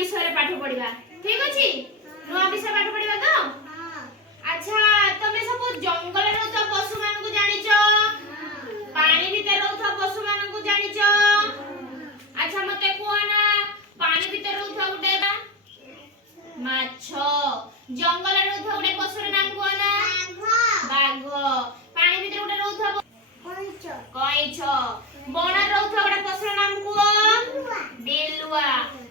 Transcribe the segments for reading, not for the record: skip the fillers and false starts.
विषय रे पाठ पढिबा ठीक अछि नुआ विषय पाठ पढिबा तो अच्छा तमे सब जंगल रे रहता पशु मान को जानिचो पानी भीतर रहता पशु मान को जानिचो अच्छा मते कोना पानी भीतर रहता गुटे माछो जंगल रे रहता गुटे पशु रे नाम कोना बाघ पानी भीतर गुटे रहता कइछ बन रहता गुटे पशु रे नाम को बिलुआ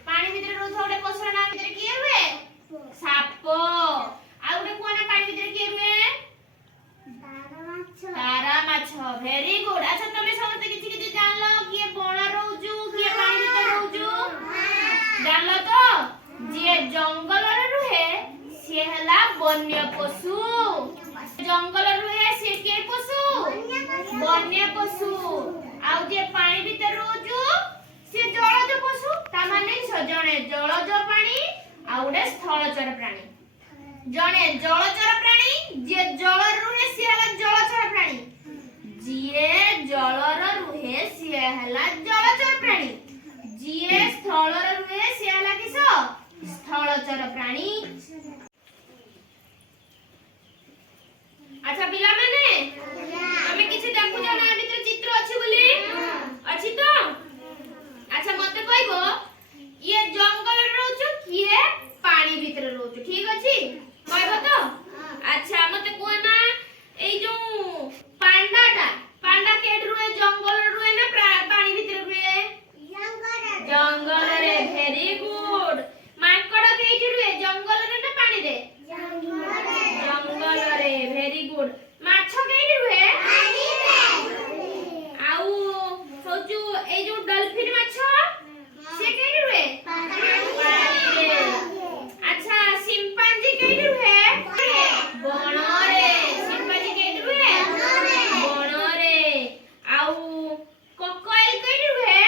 पानी भीतर रहता गुटे पशु रे नाम भीतर की हुए साप आ गुटे कोना पानी भीतर की हुए तारा माछ वेरी गुड अच्छा तमे समस्त किछि किछि जानलो किए बन रहउजु किए पानी भीतर रहउजु जानलो तो जे जंगल रे रहे से हला वन्य पशु जंगल रे रहे से के पशु वन्य पशु आ जे पानी भीतर रहउजु से जलज पशु ता माने जणे जलज प्राणी आ उडे स्थलचर प्राणी जणे जलचर प्राणी जे जल रुहे से हला जलचर प्राणी जिए जल रुहे से हला जलचर प्राणी जिए स्थल रुहे से हला किस स्थलचर प्राणी अच्छा पिला माने हमें किछि देखु जाना ए भीतर चित्र अछि बोली अछि तो अच्छा मते कहबो ये जंगल रे रहउछु किए पानी भीतर रहउछु ठीक अछि कहबो तो अच्छा मते कोना ए जो पांडा केड रुए जंगल रुए ना पानी भीतर रुए जंगल रे वेरी गुड माकड़ केड रुए जंगल रे ना पानी रे जंगल रे वेरी गुड माछ केड रुए पानी रे आउ सोचु ए जो डॉल्फिन माछ से केड रुए पानी रे अच्छा चिंपांजी केड रुए बन रे चिंपांजी केड रुए बन रे आउ कोकोएल केड रुए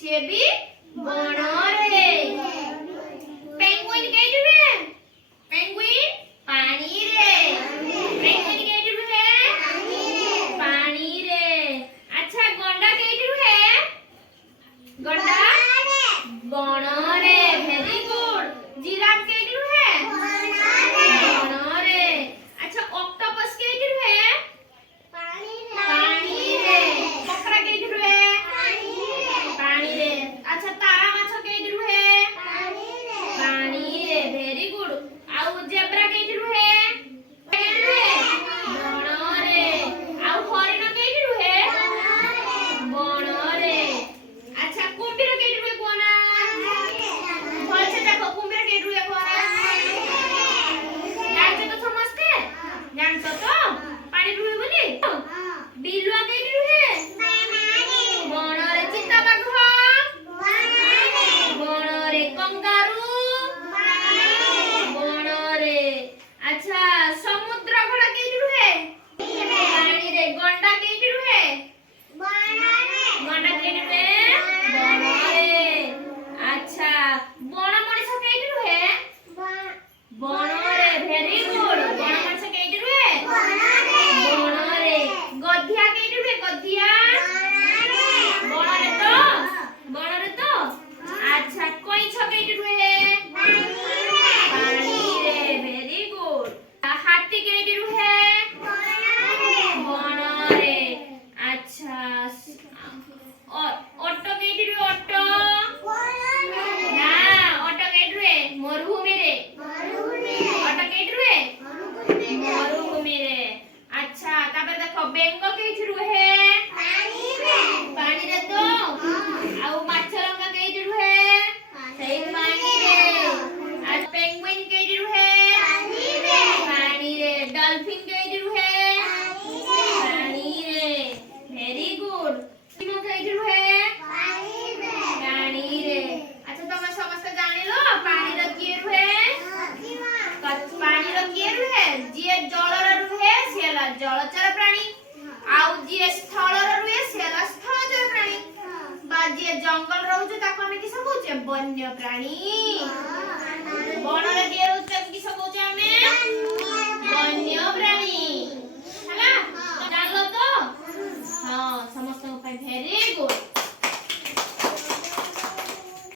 से भी बन रे पेंगुइन केड रुए पेंगुइन पानी रे पेंगुइन केड रुए पानी रे अच्छा गंडा केड रुए गंडा बन रे वेरी गुड जिराफ केड रुए बन रे अच्छा ऑक्टोपस केड रुए पानी रे बकरा केड रुए पानी रे अच्छा तारा माछ केड रुए पानी रे वेरी गुड आउ जेब्रा केड रुए बन रे आउ हरिण केड रुए बन रे अच्छा कुंभीर केड रुए कोना भल से देखो कुंभीर केड रुए कोना जानते तो समझते जानते तो पानी रुए बोली बिलुआ केड रुए बन रे चिता बाघ बन रे कंगारू बन रे अच्छा समुद्र घोड़ा केड रुए पानी रे गंडा केड रुए गंडा केड रुए बन रे अच्छा बण मଣିଷ केड रुए बन रे वेरी गुड बण मଣିଷ केड रुए बन रे गधिया केड रुए गधिया बन रे तो अच्छा कइछ केड रुए पानी रे वेरी गुड हाथी केड रुए बन रे अच्छा ऑटो केड रुए ऑटो ना ऑटो केड रुए मरुभूमि रे ऑटो केड रुए मरुभूमि रे अच्छा तापर देखो बेंग केड रुए पानी रे तो आउ माछरंगा केड रुए सही पानी रे आ पेंगुइन केड रुए पानी रे डॉल्फिन केड रुए पानी रे वेरी गुड किमो केड रुए पानी रे अच्छा तमे समस्त जानिलो पानी रे की रुए पानी रे की रुए जे जल रे रुए सेला जलचर प्राणी आउ जे स्थल रे रुए सेला स्थलचर प्राणी बा जे जंगल रहउछ ताको हम किस कहउछे वन्य प्राणी बन रे जे रहउछ किस कहउछे हमें वन्य प्राणी हला जानलो तो हां समस्त पे वेरी गुड